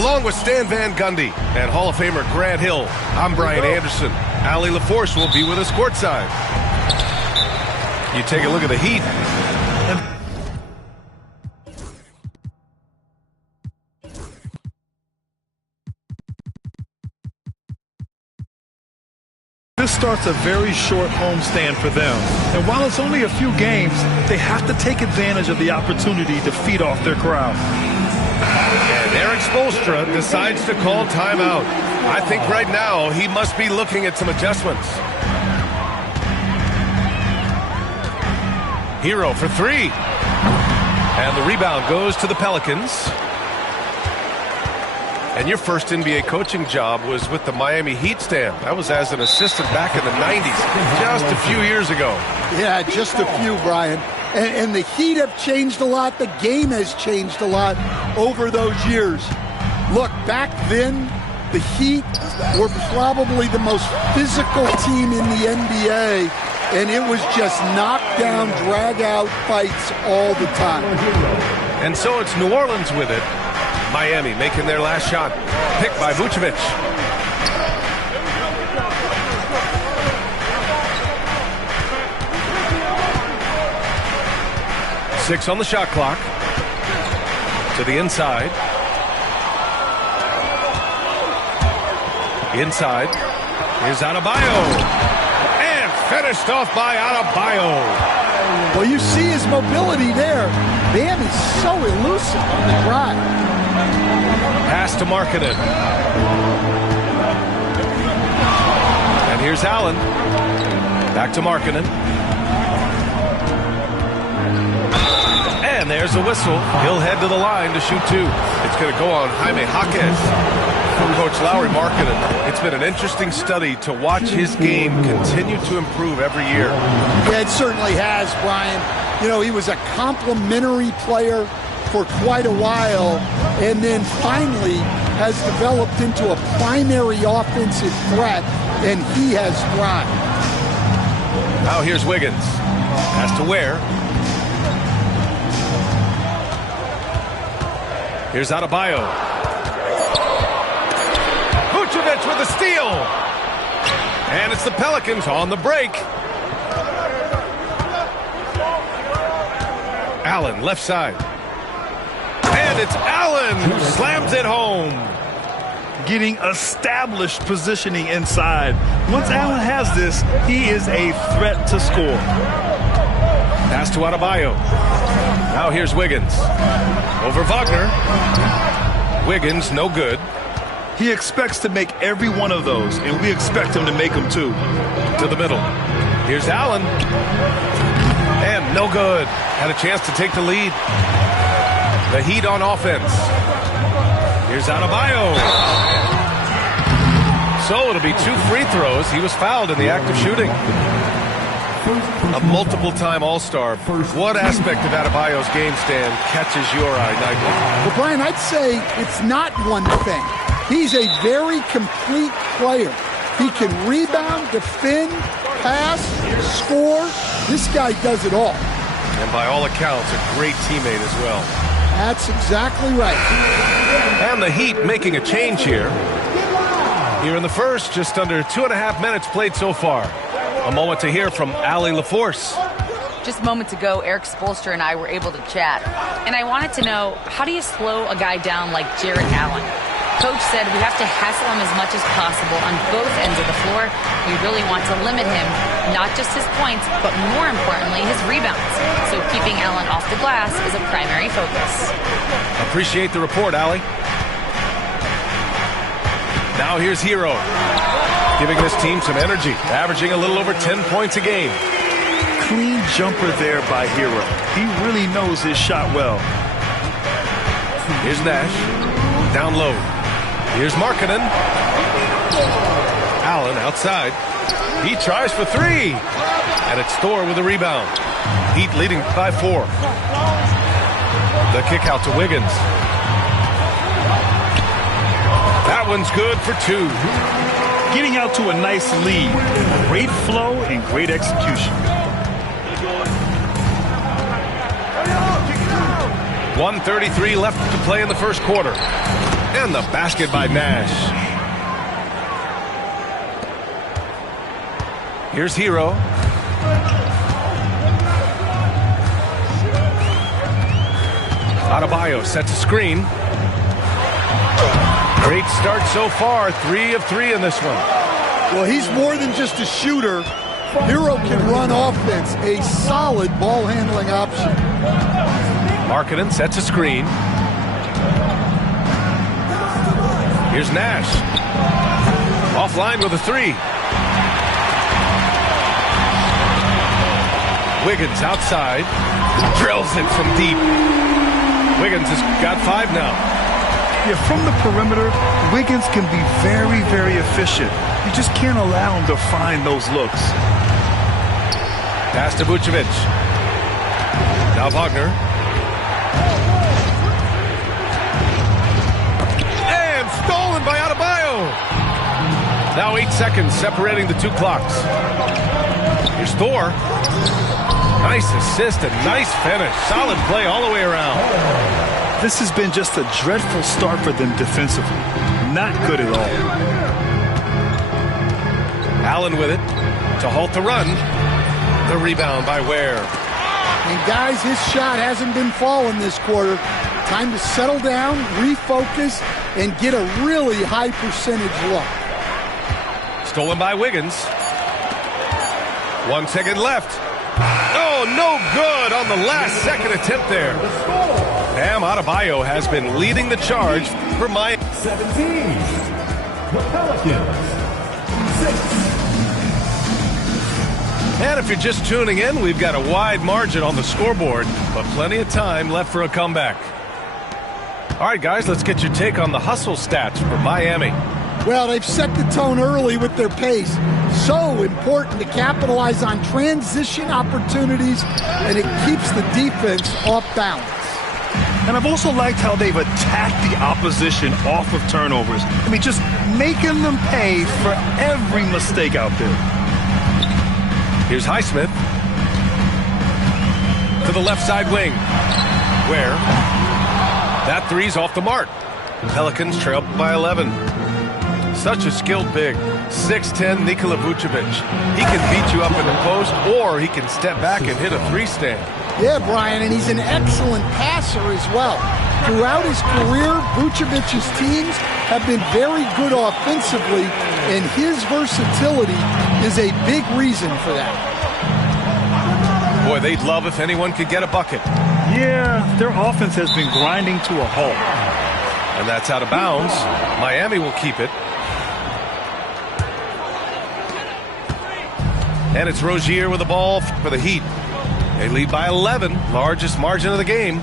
Along with Stan Van Gundy and Hall of Famer Grant Hill, I'm Brian Anderson. Allie LaForce will be with us courtside. You take a look at the Heat. This starts a very short homestand for them. And while it's only a few games, they have to take advantage of the opportunity to feed off their crowd. And Erik Spoelstra decides to call timeout. I think right now he must be looking at some adjustments. Hero for three. And the rebound goes to the Pelicans. And your first NBA coaching job was with the Miami Heat, Stan. That was as an assistant back in the 90s, just a few years ago. Yeah, just a few, Brian. And the Heat have changed a lot. The game has changed a lot over those years. Look, back then, the Heat were probably the most physical team in the NBA, and it was just knockdown, drag-out fights all the time. And so it's New Orleans with it. Miami making their last shot. Picked by Vucevic. Six on the shot clock. To the inside. Inside. Here's Adebayo. And finished off by Adebayo. Well, you see his mobility there. Bam is so elusive on the drive. Pass to Markkanen. And here's Allen. Back to Markkanen. And there's a whistle. He'll head to the line to shoot two. It's going to go on Jaime Jaquez. Coach Lauri Markkanen. It's been an interesting study to watch his game continue to improve every year. Yeah, it certainly has, Brian. You know, he was a complimentary player for quite a while, and then finally has developed into a primary offensive threat, and he has thrived. Now here's Wiggins. Pass to Ware. Here's Adebayo. Vucevic with a steal. And it's the Pelicans on the break. Allen, left side. And it's Allen who slams it home. Getting established positioning inside. Once Allen has this, he is a threat to score. Pass to Adebayo. Now here's Wiggins. Over Wagner. Wiggins, no good. He expects to make every one of those, and we expect him to make them too. To the middle. Here's Allen. And no good. Had a chance to take the lead. The Heat on offense. Here's Adebayo. So it'll be two free throws. He was fouled in the act of shooting. A multiple-time All-Star. What aspect of Adebayo's game, Stan, catches your eye nightly? Well, Brian, I'd say it's not one thing. He's a very complete player. He can rebound, defend, pass, score. This guy does it all. And by all accounts, a great teammate as well. That's exactly right. And the Heat making a change here. Here in the first, just under 2.5 minutes played so far. A moment to hear from Allie LaForce. Just moments ago, Erik Spoelstra and I were able to chat. And I wanted to know, how do you slow a guy down like Jarrett Allen? Coach said we have to hassle him as much as possible on both ends of the floor. We really want to limit him, not just his points, but more importantly, his rebounds. So keeping Allen off the glass is a primary focus. Appreciate the report, Allie. Now here's Hero, giving this team some energy, averaging a little over 10 points a game. Clean jumper there by Hero. He really knows his shot well. Here's Nash, down low. Here's Markkanen. Allen outside. He tries for three. And it's Thor with a rebound. Heat leading by 4. The kick out to Wiggins. That one's good for 2. Getting out to a nice lead. Great flow and great execution. 1:33 left to play in the first quarter. And the basket by Nash. Here's Hero. Adebayo sets a screen. Great start so far. 3 of 3 in this one. Well, he's more than just a shooter. Hero can run offense. A solid ball handling option. Markkanen sets a screen. Here's Nash. Offline with a 3. Wiggins outside. Drills it from deep. Wiggins has got 5 now. Yeah, from the perimeter, Wiggins can be very, very efficient. You just can't allow him to find those looks. Pass to Vucevic. Now Wagner. And stolen by Adebayo. Now 8 seconds separating the 2 clocks. Here's Thor. Nice assist and nice finish. Solid play all the way around. This has been just a dreadful start for them defensively. Not good at all. Allen with it to halt the run. The rebound by Ware. And guys, his shot hasn't been falling this quarter. Time to settle down, refocus, and get a really high percentage look. Stolen by Wiggins. 1 second left. Oh, no good on the last second attempt there. Bam Adebayo has been leading the charge for Miami. 17. The Pelicans. 6. And if you're just tuning in, we've got a wide margin on the scoreboard, but plenty of time left for a comeback. All right, guys, let's get your take on the hustle stats for Miami. Well, they've set the tone early with their pace. So important to capitalize on transition opportunities, and it keeps the defense off balance. And I've also liked how they've attacked the opposition off of turnovers. I mean, just making them pay for every mistake out there. Here's Highsmith. To the left side wing. Where? That 3's off the mark. Pelicans trail by 11. Such a skilled big. 6'10" Nikola Vucevic. He can beat you up in the post, or he can step back and hit a 3-stand. Yeah, Brian, and he's an excellent passer as well. Throughout his career, Vucevic's teams have been very good offensively, and his versatility is a big reason for that. Boy, they'd love if anyone could get a bucket. Yeah, their offense has been grinding to a halt. And that's out of bounds. Miami will keep it. And it's Rozier with the ball for the Heat. They lead by 11, largest margin of the game.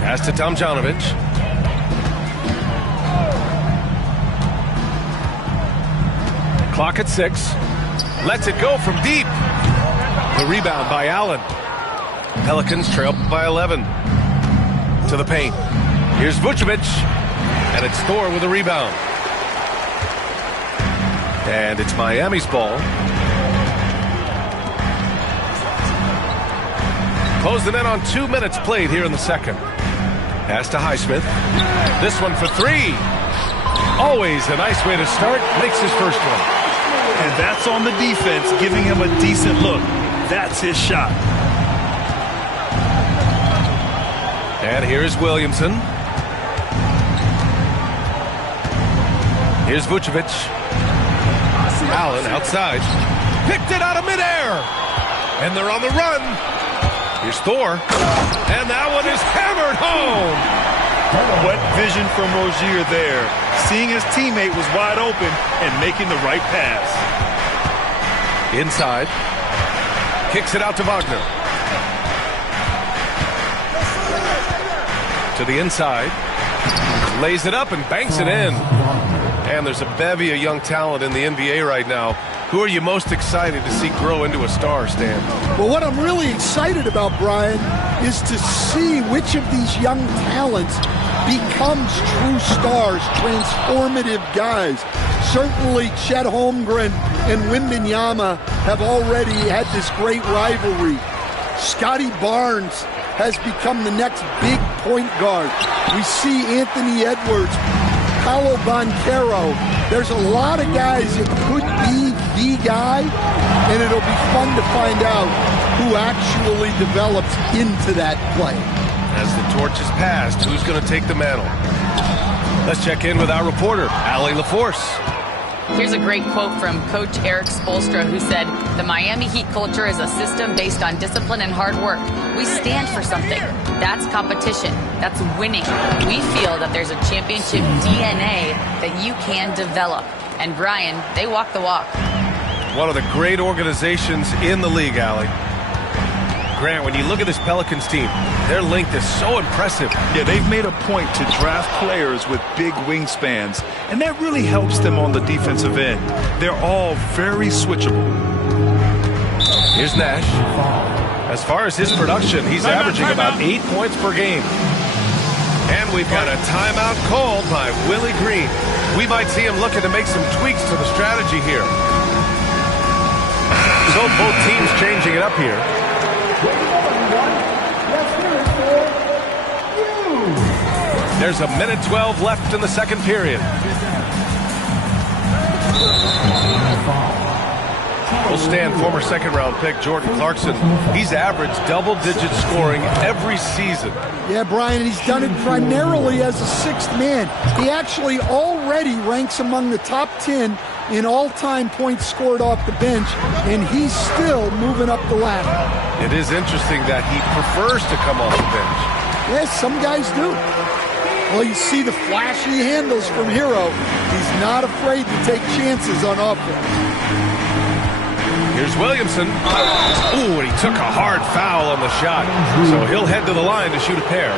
Pass to Tomljanovic. Clock at 6. Lets it go from deep. The rebound by Allen. Pelicans trail by 11. To the paint. Here's Vucevic. And it's Thor with a rebound. And it's Miami's ball. Close the net on 2 minutes played here in the second. Pass to Highsmith. This one for 3. Always a nice way to start. Makes his first one. And that's on the defense, giving him a decent look. That's his shot. And here's Williamson. Here's Vucevic. Allen outside. Picked it out of midair. And they're on the run. Here's Thor. And that one is hammered home. What vision from Rozier there. Seeing his teammate was wide open and making the right pass. Inside. Kicks it out to Wagner. To the inside. Lays it up and banks it in. And there's a bevy of young talent in the NBA right now. Who are you most excited to see grow into a star, Stan? Well, what I'm really excited about, Brian, is to see which of these young talents becomes true stars, transformative guys. Certainly Chet Holmgren and Wembanyama have already had this great rivalry. Scotty Barnes has become the next big point guard. We see Anthony Edwards, Paolo Banchero. There's a lot of guys that could be the guy, and it'll be fun to find out who actually develops into that play. As the torch is passed, who's going to take the mantle? Let's check in with our reporter, Allie LaForce. Here's a great quote from Coach Erik Spoelstra, who said, "The Miami Heat culture is a system based on discipline and hard work. We stand for something. That's competition. That's winning. We feel that there's a championship DNA that you can develop." And Brian, they walk the walk. One of the great organizations in the league, Allie. Grant, when you look at this Pelicans team, their length is so impressive. Yeah, they've made a point to draft players with big wingspans, and that really helps them on the defensive end. They're all very switchable. Here's Nash. As far as his production, he's averaging about 8 points per game. And we've got a timeout called by Willie Green. We might see him looking to make some tweaks to the strategy here. So both teams changing it up here. There's a minute 12 left in the second period. Will stand former second-round pick Jordan Clarkson. He's averaged double-digit scoring every season. Yeah, Brian, he's done it primarily as a sixth man. He actually already ranks among the top 10 in all-time points scored off the bench, and he's still moving up the ladder. It is interesting that he prefers to come off the bench. Yes, some guys do. Well, you see the flashy handles from Hero. He's not afraid to take chances on offense. Here's Williamson. Ooh, and he took a hard foul on the shot. So he'll head to the line to shoot a pair.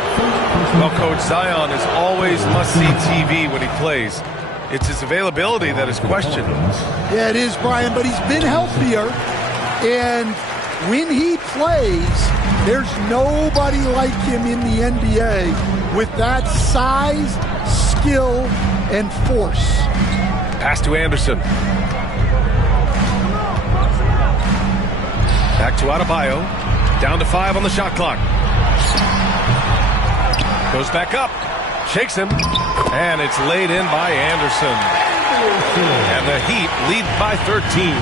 Well, Coach, Zion is always must-see TV when he plays. It's his availability that is questioned. Yeah, it is, Brian, but he's been healthier. And when he plays, there's nobody like him in the NBA with that size, skill, and force. Pass to Anderson. Back to Adebayo. Down to 5 on the shot clock. Goes back up. Shakes him. And it's laid in by Anderson. And the Heat lead by 13.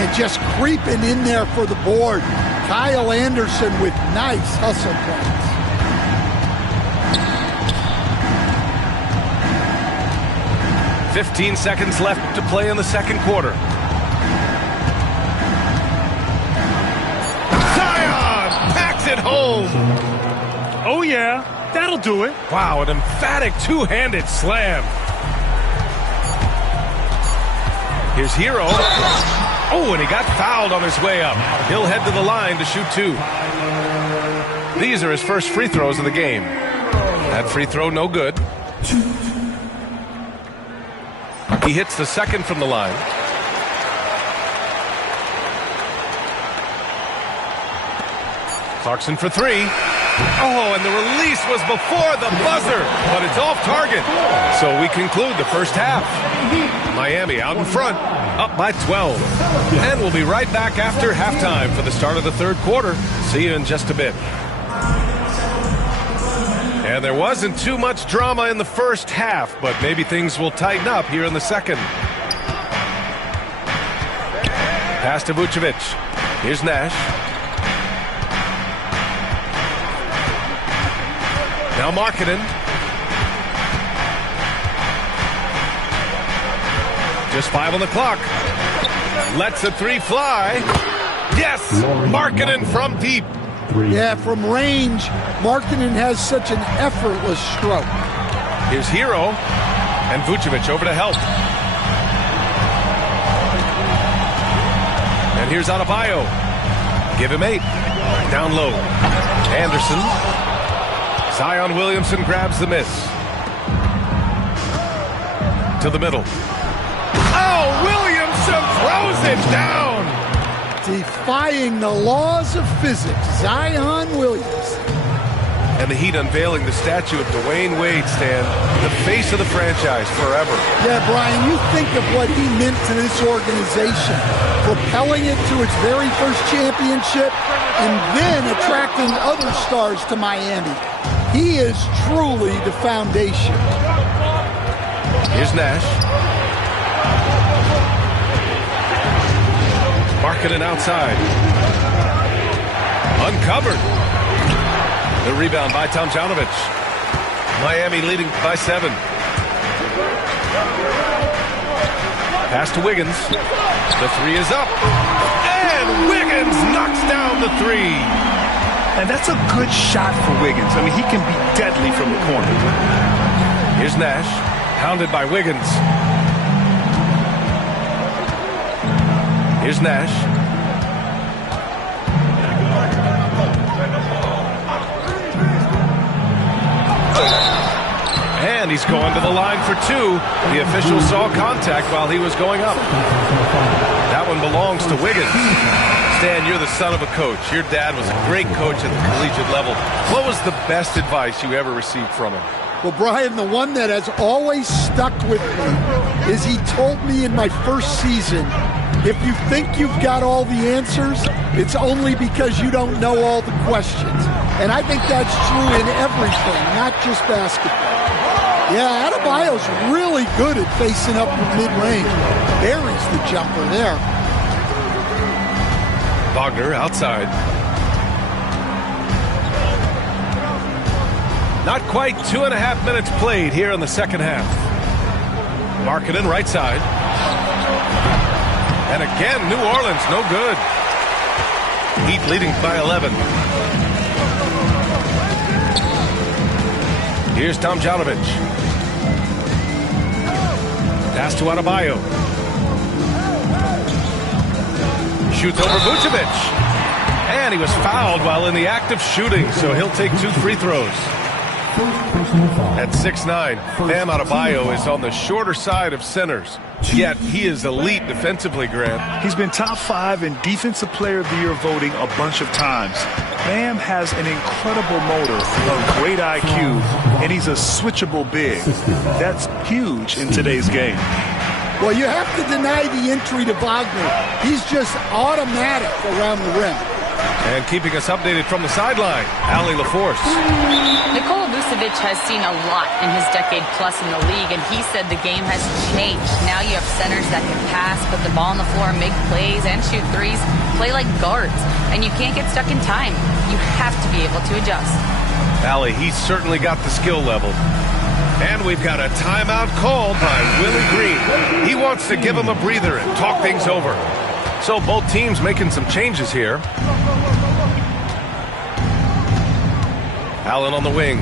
And just creeping in there for the board. Kyle Anderson with nice hustle points. "15 seconds left to play in the second quarter. Zion packs it home. Oh, yeah, that'll do it. Wow, an emphatic two-handed slam. Here's Hero. Oh, and he got fouled on his way up. He'll head to the line to shoot 2. These are his first free throws of the game. That free throw no good. He hits the second from the line. Clarkson for 3. Oh, and the release was before the buzzer, but it's off target. So we conclude the first half. Miami out in front, up by 12. And we'll be right back after halftime for the start of the third quarter. See you in just a bit. And there wasn't too much drama in the first half, but maybe things will tighten up here in the second. Pass to Vucevic. Here's Nash. Now Markkanen. Just 5 on the clock. Lets a 3 fly. Yes! Markkanen from deep. Yeah, from range, Markkanen has such an effortless stroke. Here's Hero. And Vucevic over to help. And here's Adebayo. Give him 8. Down low. Anderson. Zion Williamson grabs the miss. To the middle. Oh, Williamson throws it down. Defying the laws of physics, Zion Williamson. And the Heat unveiling the statue of Dwayne Wade, Stan, the face of the franchise forever. Yeah, Brian, you think of what he meant to this organization, propelling it to its very first championship and then attracting other stars to Miami. He is truly the foundation. Here's Nash. Markkanen outside. Uncovered. The rebound by Tomjanovich. Miami leading by 7. Pass to Wiggins. The 3 is up. And Wiggins knocks down the 3. And that's a good shot for Wiggins. I mean, he can be deadly from the corner. Here's Nash. Pounded by Wiggins. Here's Nash. And he's going to the line for 2. The official saw contact while he was going up. That one belongs to Wiggins. Stan, you're the son of a coach. Your dad was a great coach at the collegiate level. What was the best advice you ever received from him? Well, Brian, the one that has always stuck with me is he told me in my first season, if you think you've got all the answers, it's only because you don't know all the questions. And I think that's true in everything, not just basketball. Yeah, Adebayo's really good at facing up from mid-range. Buries the jumper there. Wagner outside. Not quite 2.5 minutes played here in the second half. Markkanen right side. And again, New Orleans, no good. Heat leading by 11. Here's Tomjanovich. Pass to Adebayo. Shoots over Vucevic. And he was fouled while in the act of shooting, so he'll take 2 free throws. At 6'9", Bam Adebayo is on the shorter side of centers. Yet he is elite defensively, Grant. He's been top 5 in Defensive Player of the Year voting a bunch of times. Bam has an incredible motor, a great IQ, and he's a switchable big. That's huge in today's game. Well, you have to deny the entry to Wagner. He's just automatic around the rim. And keeping us updated from the sideline, Allie LaForce. Nikola Vucevic has seen a lot in his decade plus in the league, and he said the game has changed. Now you have centers that can pass, put the ball on the floor, make plays, and shoot threes, play like guards. And you can't get stuck in time. You have to be able to adjust. Allie, he's certainly got the skill level. And we've got a timeout called by Willie Green. He wants to give him a breather and talk things over. So both teams making some changes here. Allen on the wing.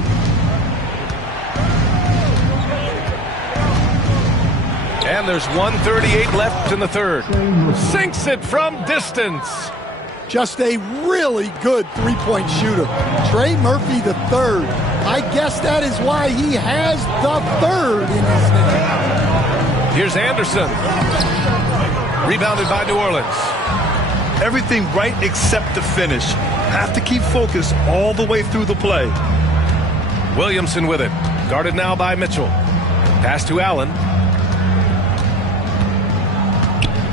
And there's 1:38 left in the third. Sinks it from distance. Just a really good three-point shooter. Trey Murphy the third. I guess that is why he has the third in his name. Here's Anderson. Rebounded by New Orleans. Everything right except the finish. Have to keep focused all the way through the play. Williamson with it. Guarded now by Mitchell. Pass to Allen.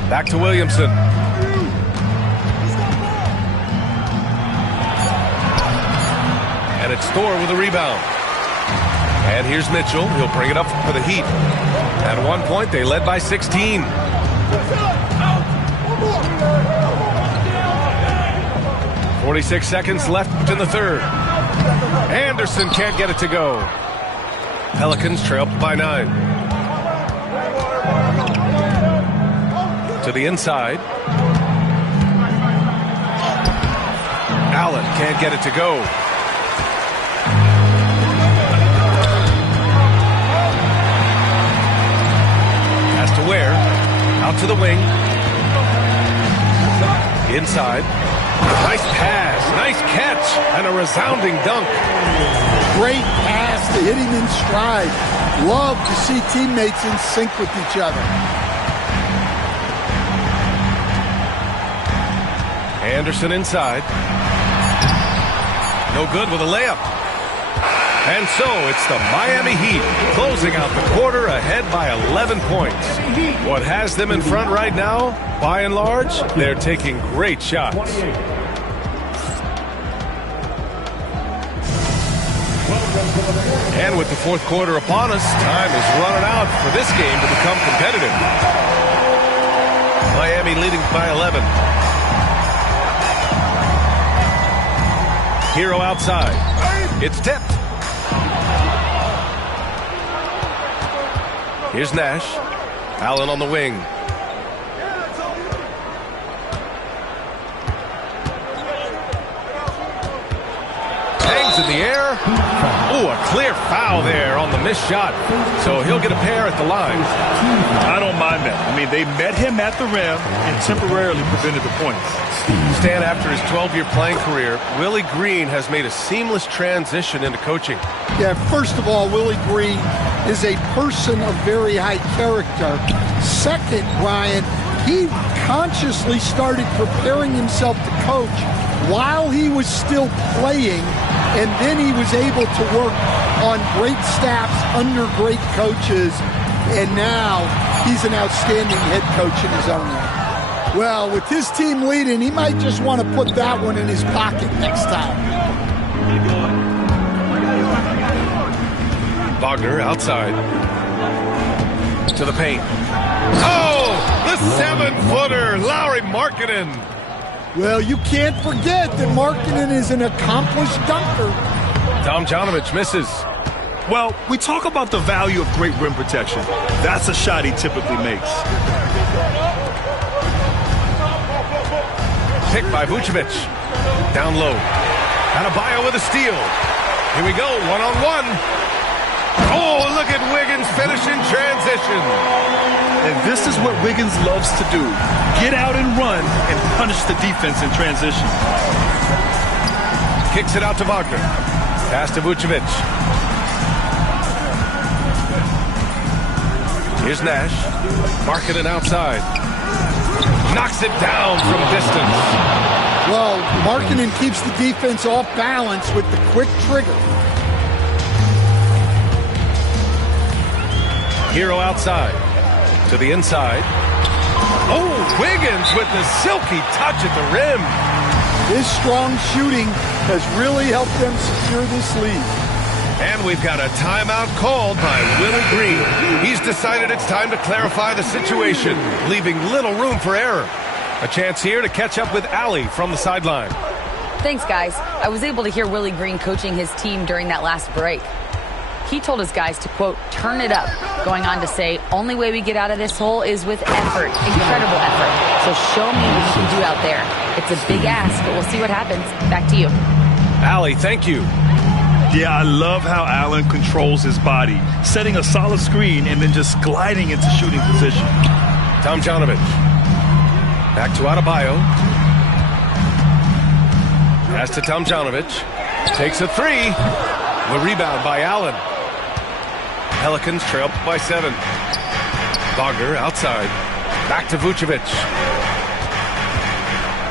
Back to Williamson. And it's Thor with a rebound. And here's Mitchell. He'll bring it up for the Heat. At one point, they led by 16. 46 seconds left in the third. Anderson can't get it to go. Pelicans trail by 9. To the inside. Allen can't get it to go. Pass to Ware. Out to the wing. Inside. Nice pass, nice catch, and a resounding dunk. Great pass to hit him in stride. Love to see teammates in sync with each other. Anderson inside. No good with a layup. And so it's the Miami Heat closing out the quarter ahead by 11 points. What has them in front right now, by and large, they're taking great shots. And with the fourth quarter upon us, time is running out for this game to become competitive. Miami leading by 11. Hero outside. It's tipped. Here's Nash. Allen on the wing. Hangs in the air. Ooh, a clear foul there on the missed shot. So he'll get a pair at the line. I don't mind that. I mean, they met him at the rim and temporarily prevented the points. Stan, after his 12-year playing career, Willie Green has made a seamless transition into coaching. Yeah, first of all, Willie Green is a person of very high character. Second, Ryan, he consciously started preparing himself to coach while he was still playing, and then he was able to work on great staffs under great coaches, and now he's an outstanding head coach in his own right. Well, with his team leading, he might just want to put that one in his pocket next time. Wagner outside. To the paint. Oh, the 7-footer, Lauri Markkanen. Well, you can't forget that Markkanen is an accomplished dunker. Tomjanovich misses. Well, we talk about the value of great rim protection. That's a shot he typically makes. Picked by Vucevic. Down low. Adebayo with a steal. Here we go, one-on-one. Oh, look at Wiggins finish in transition. And this is what Wiggins loves to do. Get out and run and punish the defense in transition. Kicks it out to Wagner. Pass to Vucevic. Here's Nash. Markkanen outside. Knocks it down from distance. Well, Markkanen keeps the defense off balance with the quick trigger. Hero outside. To the inside. Oh, Wiggins with the silky touch at the rim. His strong shooting has really helped them secure this lead. And we've got a timeout called by Willie Green. He's decided it's time to clarify the situation, leaving little room for error. A chance here to catch up with Allie from the sideline. Thanks, guys. I was able to hear Willie Green coaching his team during that last break. He told his guys to, quote, turn it up, going on to say, only way we get out of this hole is with effort, incredible effort. So show me what you can do out there. It's a big ask, but we'll see what happens. Back to you. Allie, thank you. Yeah, I love how Allen controls his body, setting a solid screen and then just gliding into shooting position. Tomjanovich. Back to Adebayo. Pass to Tomjanovich. Takes a three. The rebound by Allen. Pelicans trail by 7. Wagner outside. Back to Vucevic.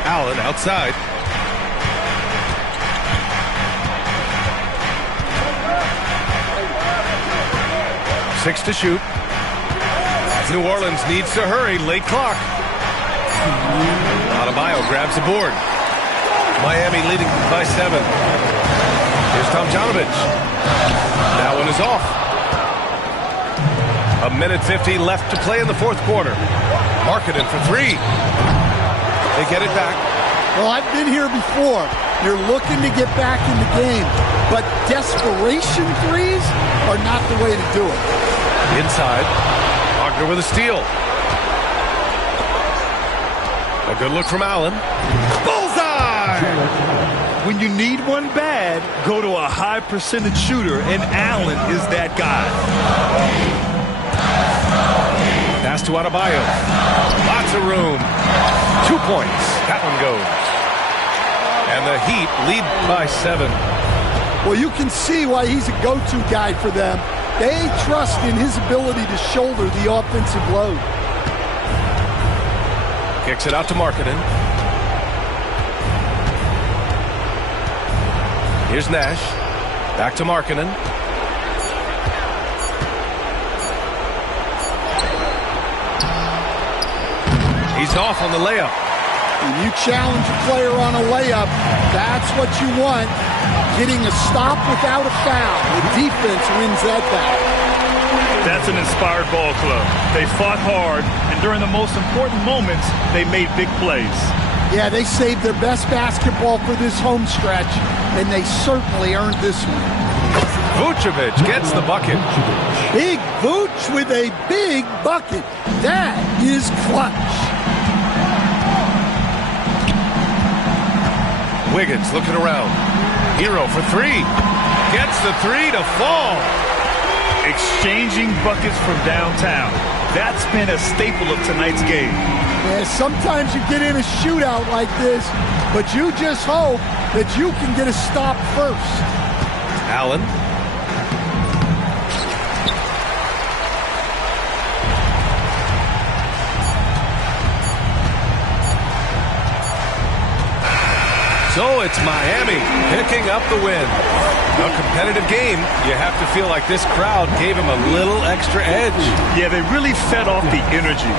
Allen outside. Six to shoot. New Orleans needs to hurry. Late clock. Adebayo grabs the board. Miami leading by 7. Here's Tomjanovich. That one is off. 1:50 left to play in the fourth quarter. Markkanen for 3. They get it back. Well, I've been here before. You're looking to get back in the game, but desperation threes are not the way to do it. Inside. Wagner with a steal. A good look from Allen. Bullseye! When you need one bad, go to a high percentage shooter, and Allen is that guy. Pass to Adebayo. Lots of room. 2 points. That one goes. And the Heat lead by 7. Well, you can see why he's a go-to guy for them. They trust in his ability to shoulder the offensive load. Kicks it out to Markkanen. Here's Nash. Back to Markkanen. He's off on the layup. When you challenge a player on a layup, that's what you want. Getting a stop without a foul. The defense wins that battle. That's an inspired ball club. They fought hard, and during the most important moments, they made big plays. Yeah, they saved their best basketball for this home stretch, and they certainly earned this one. Vucevic gets the bucket. Big Vooch with a big bucket. That is clutch. Wiggins looking around. Hero for three. Gets the three to fall. Exchanging buckets from downtown. That's been a staple of tonight's game. Yeah, sometimes you get in a shootout like this, but you just hope that you can get a stop first. Allen. So it's Miami picking up the win. A competitive game. You have to feel like this crowd gave him a little extra edge. Yeah, they really fed off the energy.